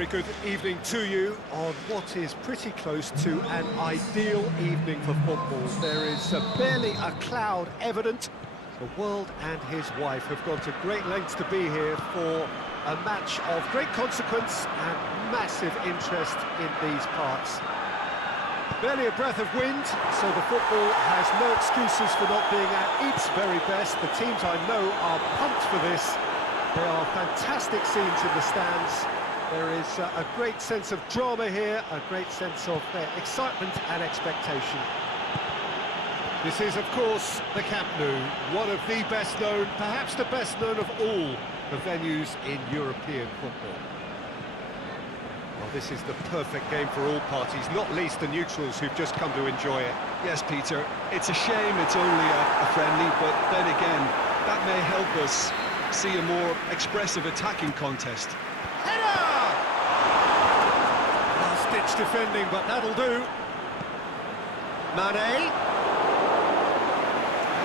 very good evening to you on what is pretty close to an ideal evening for football. There is barely a cloud evident. The world and his wife have gone to great lengths to be here for a match of great consequence and massive interest in these parts. Barely a breath of wind, so the football has no excuses for not being at its very best. The teams I know are pumped for this. There are fantastic scenes in the stands. There is a great sense of drama here, a great sense of excitement and expectation. This is, of course, the Camp Nou, one of the best known, perhaps the best known of all the venues in European football. Well, this is the perfect game for all parties, not least the neutrals who've just come to enjoy it. Yes, Peter, it's a shame it's only a friendly, but then again, that may help us see a more expressive attacking contest. Header! Last-ditch defending, but that'll do. Mane.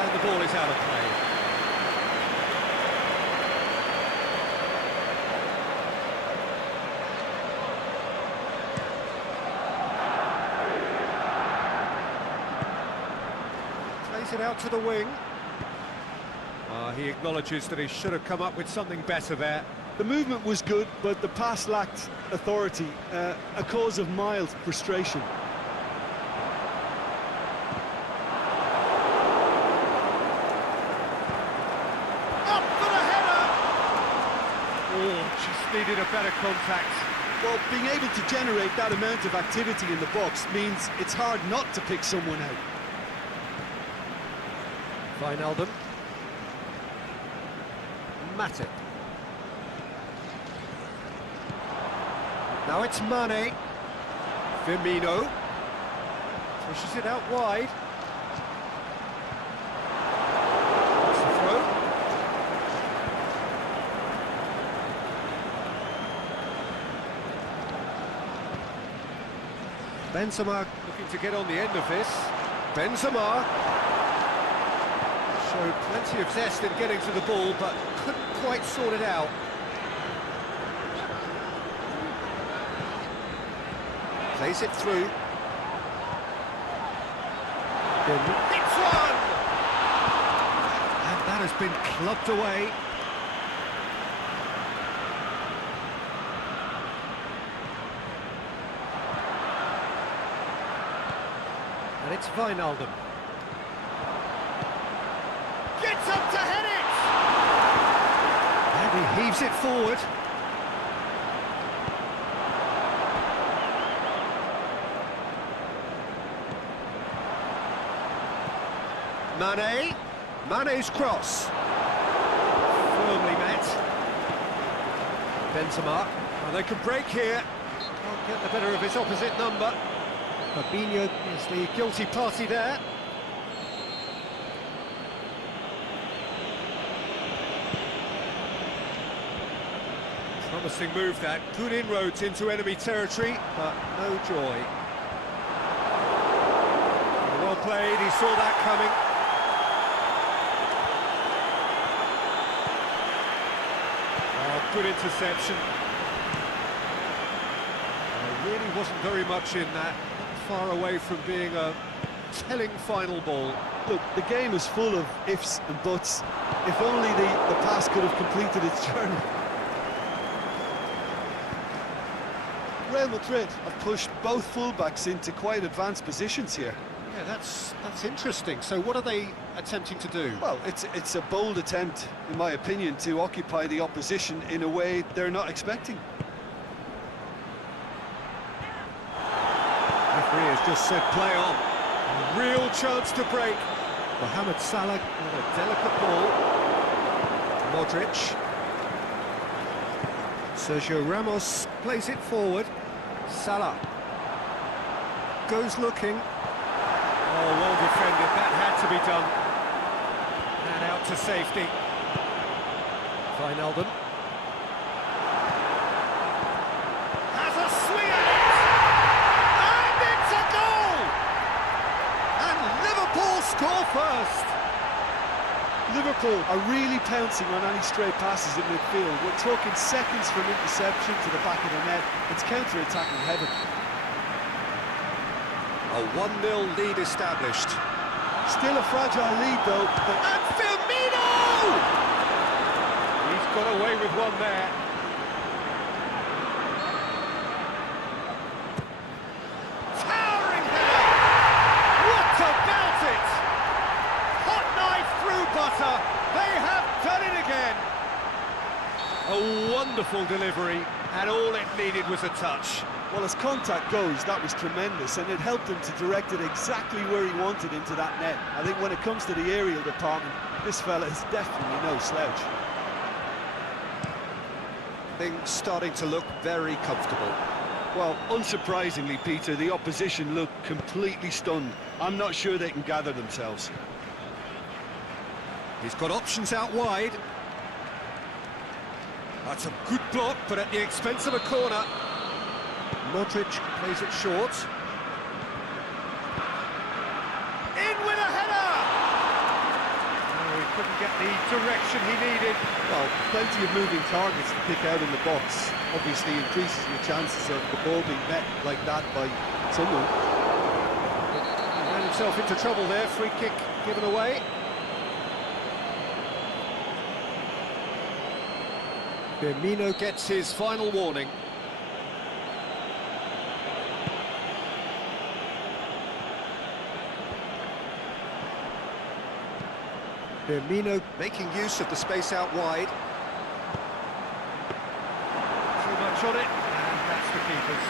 And the ball is out of play. Plays it out to the wing. He acknowledges that he should have come up with something better there. The movement was good, but the pass lacked authority, a cause of mild frustration. Up for the header! Oh, just needed a better contact. Well, being able to generate that amount of activity in the box means it's hard not to pick someone out. Wijnaldum. Matip. Now it's Mane. Firmino. Pushes it out wide. That's the throw. Benzema looking to get on the end of this. Benzema showed plenty of zest in getting to the ball, but couldn't quite sort it out. Plays it through. Hits one! And that has been clubbed away. And it's Wijnaldum. Gets up to head it! And he heaves it forward. Mane. Mane's cross. Firmly met. Benzema. And they can break here. Can't get the better of his opposite number. Fabinho is the guilty party there. Promising move that. Good inroads into enemy territory, but no joy. Well played, he saw that coming. Good interception. There really wasn't very much in that. Not far away from being a telling final ball. Look, the game is full of ifs and buts. If only the pass could have completed its journey. Real Madrid have pushed both fullbacks into quite advanced positions here. Yeah, that's interesting. So what are they attempting to do? Well, it's a bold attempt, in my opinion, to occupy the opposition in a way they're not expecting. Referee has just said play on. A real chance to break. Mohamed Salah with a delicate ball. Modric. Sergio Ramos plays it forward. Salah goes looking. Oh, well defended, that had to be done. And out to safety. Wijnaldum. Has a swing at it! And it's a goal! And Liverpool score first! Liverpool are really pouncing on any stray passes in midfield. We're talking seconds from interception to the back of the net. It's counter-attacking heaven. A 1-0 lead established. Still a fragile lead though. And Firmino! He's got away with one there. Towering header! What about it? Hot knife through butter. They have done it again. A wonderful delivery, and all it needed was a touch. Well, as contact goes, that was tremendous, and it helped him to direct it exactly where he wanted into that net. I think when it comes to the aerial department, this fella is definitely no slouch. Things starting to look very comfortable. Well, unsurprisingly, Peter, the opposition look completely stunned. I'm not sure they can gather themselves. He's got options out wide. That's a good block, but at the expense of a corner. Modric plays it short. In with a header! Oh, he couldn't get the direction he needed. Well, plenty of moving targets to pick out in the box. Obviously increases your chances of the ball being met like that by someone. He ran himself into trouble there, free kick given away. Firmino gets his final warning. Firmino making use of the space out wide. Too much on it, and that's the keeper's.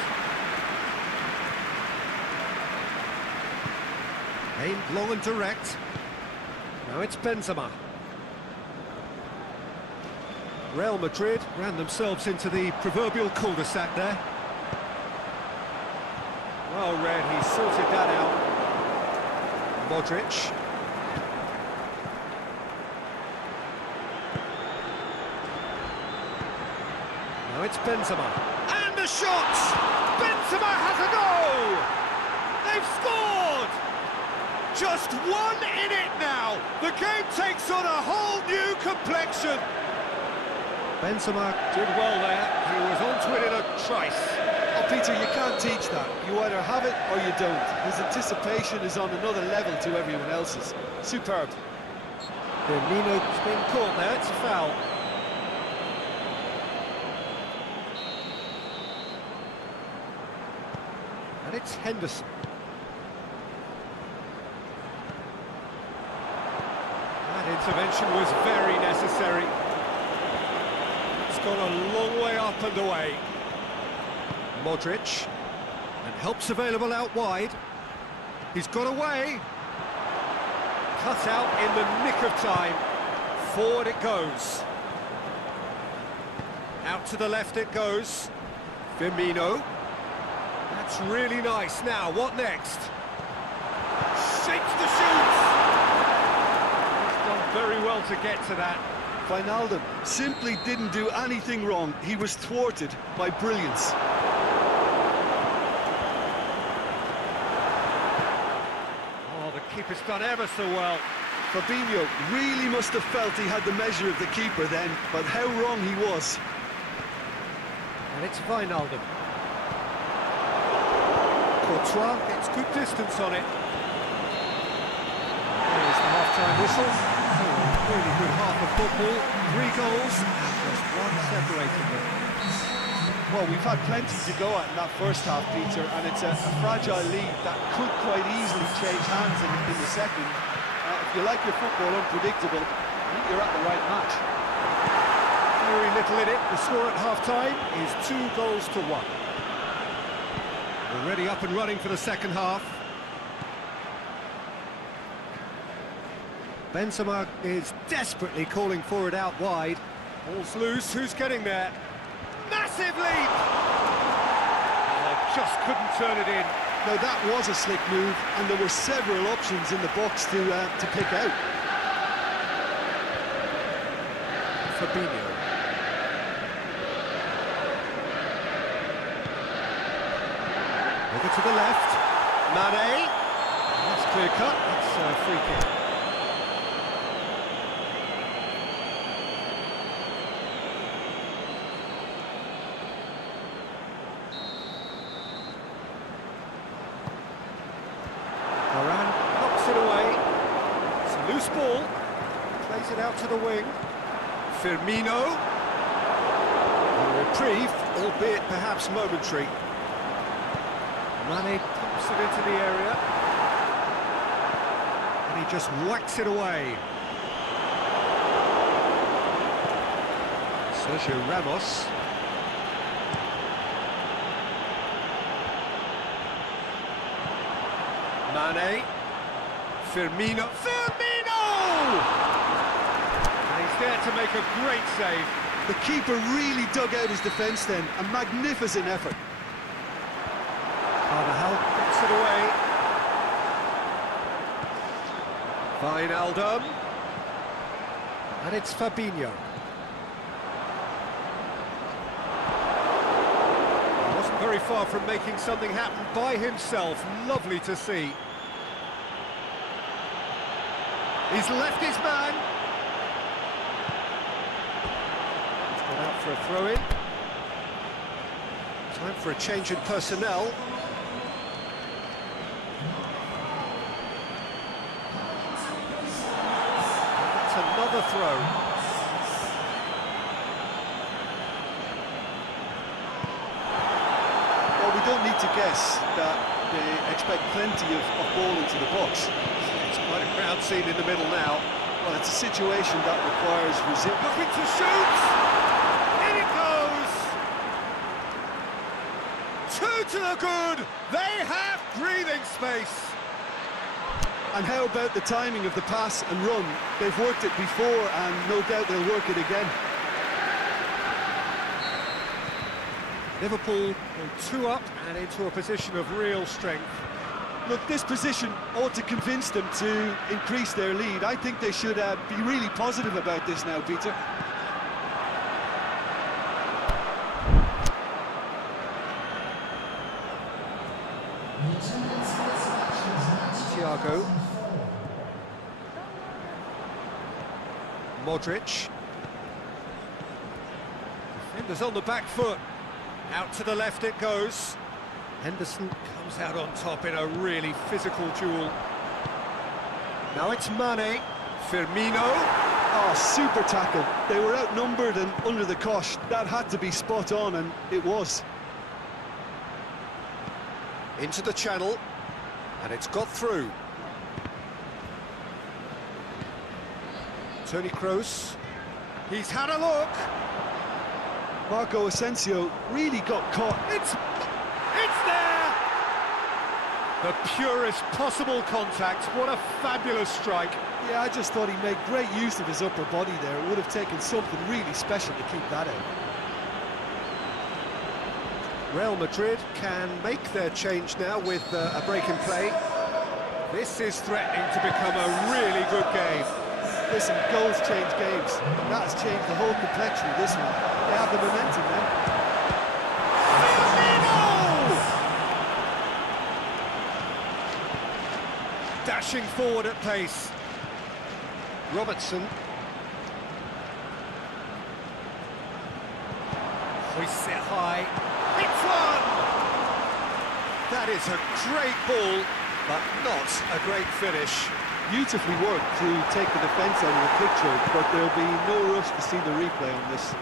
Aimed long and direct. Now it's Benzema. Real Madrid ran themselves into the proverbial cul-de-sac there. Well read, he sorted that out. Modric. Now it's Benzema. And the shot! Benzema has a goal! They've scored! Just one in it now! The game takes on a whole new complexion! Benzema did well there. He was onto it in a trice. Oh, Peter, you can't teach that. You either have it or you don't. His anticipation is on another level to everyone else's. Superb. Firmino's been caught there, it's a foul. And it's Henderson. That intervention was very necessary. It's gone a long way up and away. Modric. And help's available out wide. He's got away. Cut out in the nick of time. Forward it goes. Out to the left it goes. Firmino. That's really nice. Now, what next? Shapes the shoots! He's done very well to get to that. Wijnaldum simply didn't do anything wrong. He was thwarted by brilliance. Oh, the keeper's done ever so well. Fabinho really must have felt he had the measure of the keeper then, but how wrong he was. And it's Wijnaldum. Courtois gets good distance on it. There's the half-time whistle. Oh, a really good half of football. 3 goals and just one separating them. Well, we've had plenty to go at in that first half, Peter, and it's a fragile lead that could quite easily change hands in the second. If you like your football unpredictable, I think you're at the right match. Very little in it. The score at half-time is 2 goals to 1. Already up and running for the second half. Benzema is desperately calling for it out wide. Ball's loose, who's getting there? Massive leap! Oh, just couldn't turn it in. Now that was a slick move, and there were several options in the box to pick out. Fabinho. Over to the left. Mane. That's clear cut. It's a free kick. ball. Plays it out to the wing. Firmino. A reprieve, albeit perhaps momentary. Mane pumps it into the area. And he just whacks it away. Sergio Ramos. Mane. Firmino. Firmino! And he's there to make a great save. The keeper really dug out his defence then. A magnificent effort. Carvajal puts it away. Wijnaldum. And it's Fabinho. He wasn't very far from making something happen by himself. Lovely to see. He's left his man. Got out for a throw-in. Time for a change in personnel. That's another throw. Well, we don't need to guess that they expect plenty of ball into the box. It's quite a crowd scene in the middle now. Well, it's a situation that requires resilience. Looking to shoot! In it goes! Two to the good! They have breathing space! And how about the timing of the pass and run? They've worked it before and no doubt they'll work it again. Liverpool go 2 up and into a position of real strength. Look, this position ought to convince them to increase their lead. I think they should be really positive about this now, Peter. Thiago. Modric. Defenders on the back foot. Out to the left it goes. Henderson comes out on top in a really physical duel. Now it's Mane. Firmino. Oh, super tackle. They were outnumbered and under the cosh. That had to be spot on, and it was. Into the channel. And it's got through. Toni Kroos. He's had a look. Marco Asensio really got caught. It's there! The purest possible contact. What a fabulous strike. Yeah, I just thought he made great use of his upper body there. It would have taken something really special to keep that out. Real Madrid can make their change now with a break in play. This is threatening to become a really good game. Listen, goals change games, and that has changed the whole complexion of this one. They have the momentum now. Firmino! Dashing forward at pace. Robertson. Hoists it high. It's one! That is a great ball, but not a great finish. Beautifully worked to take the defence out of the picture, but there'll be no rush to see the replay on this.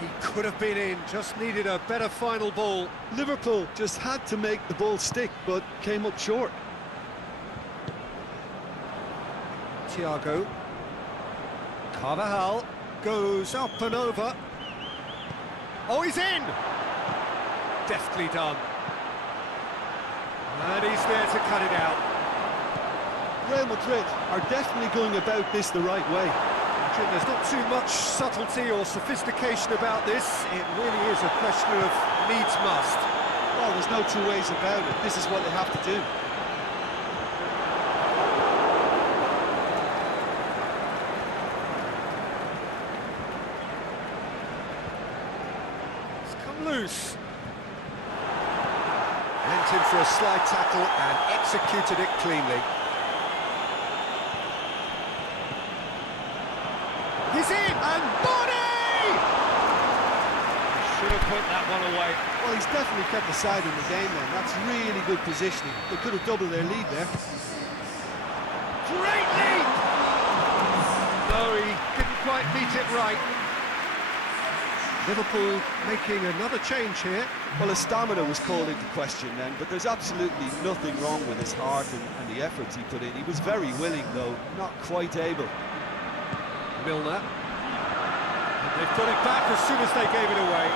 He could have been in, just needed a better final ball. Liverpool just had to make the ball stick, but came up short. Thiago. Carvajal goes up and over. Oh, he's in! Deftly done. And he's there to cut it out. Real Madrid are definitely going about this the right way. There's not too much subtlety or sophistication about this. It really is a question of needs must. Well, there's no two ways about it. This is what they have to do. It's come loose. Went in for a slide tackle and executed it cleanly. He's in, and body! Should have put that one away. Well, he's definitely kept the side in the game then. That's really good positioning. They could have doubled their lead there. Great lead! No, he didn't quite beat it right. Liverpool making another change here. Well, his stamina was called into question then, but there's absolutely nothing wrong with his heart and the efforts he put in. He was very willing, though, not quite able. Milner. And they've put it back as soon as they gave it away.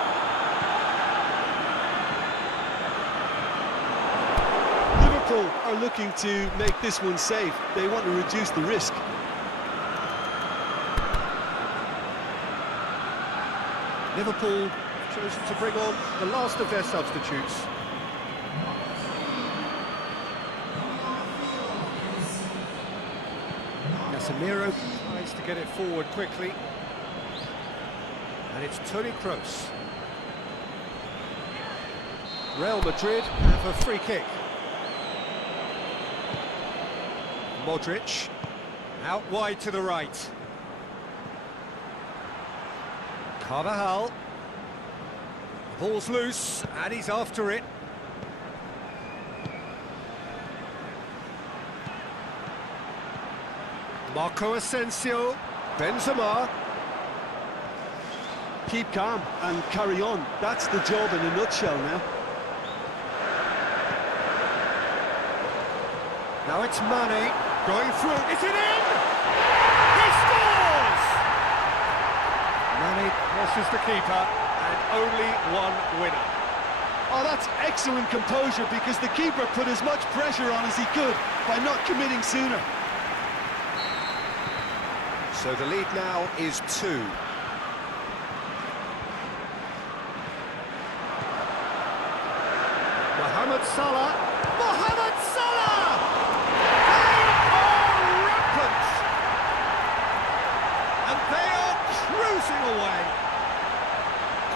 Liverpool are looking to make this one safe. They want to reduce the risk. Liverpool chosen to bring on the last of their substitutes. Casemiro tries to get it forward quickly. And it's Toni Kroos. Real Madrid have a free kick. Modric, out wide to the right. Carvajal. Ball's loose, and he's after it. Marco Asensio, Benzema. Keep calm and carry on. That's the job in a nutshell now. Now it's Mane, going through, is it in? He scores! Mane crosses the keeper, and only one winner. Oh, that's excellent composure, because the keeper put as much pressure on as he could by not committing sooner. So the lead now is 2. Mohamed Salah. Mohamed Salah! They are rampant! And they are cruising away.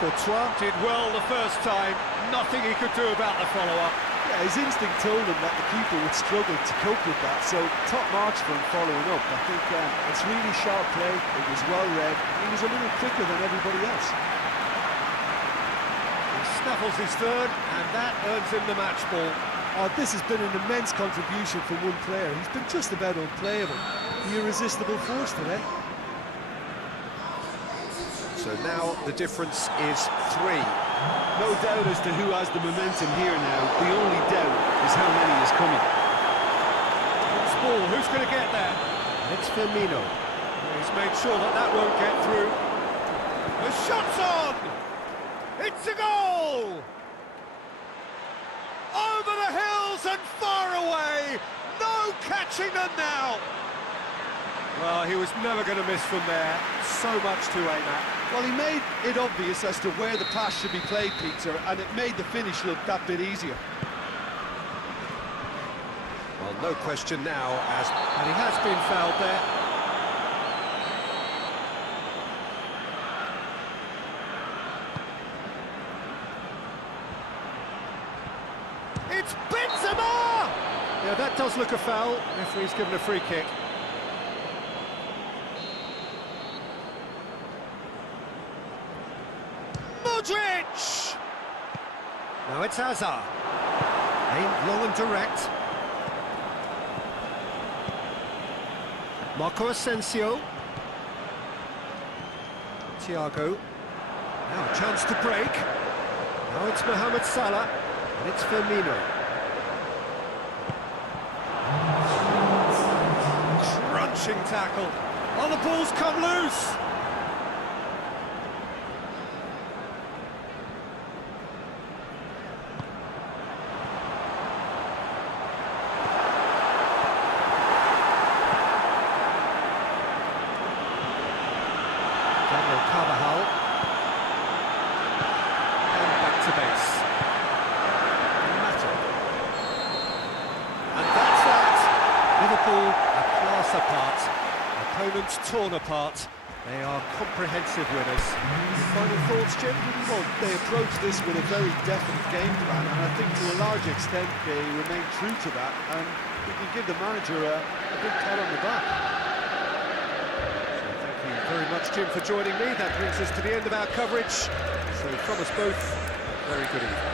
Courtois did well the first time. Nothing he could do about the follow-up. Yeah, his instinct told him that the keeper would struggle to cope with that, so top marks for him following up. I think it's really sharp play, it was well read, he was a little quicker than everybody else. He snaffles his third, and that earns him the match ball. Oh, this has been an immense contribution from one player. He's been just about unplayable. The irresistible force today. So now the difference is 3. No doubt as to who has the momentum here now. The only doubt is how many is coming. It's ball, who's going to get there? It's Firmino. He's made sure that that won't get through. The shot's on! It's a goal! Over the hills and far away! No catching them now! Well, he was never going to miss from there. So much to aim at. Well, he made it obvious as to where the pass should be played, Peter, and it made the finish look that bit easier. Well, no question now, and he has been fouled there. It's Benzema! Yeah, that does look a foul. Referee's given a free kick. Modric! Now it's Hazard. Aimed long and direct. Marco Asensio. Thiago. Now a chance to break. Now it's Mohamed Salah. And it's Firmino. Crunching tackle. Oh, the ball's come loose. Carvajal, and back to base. Mata. And that's that. Liverpool a class apart. Opponents torn apart. They are comprehensive winners. Final thoughts, Jim? Well, they approached this with a very definite game plan, and I think to a large extent they remain true to that, and we can give the manager a big pat on the back. Thank you very much, Jim, for joining me. That brings us to the end of our coverage. So from us both, very good evening.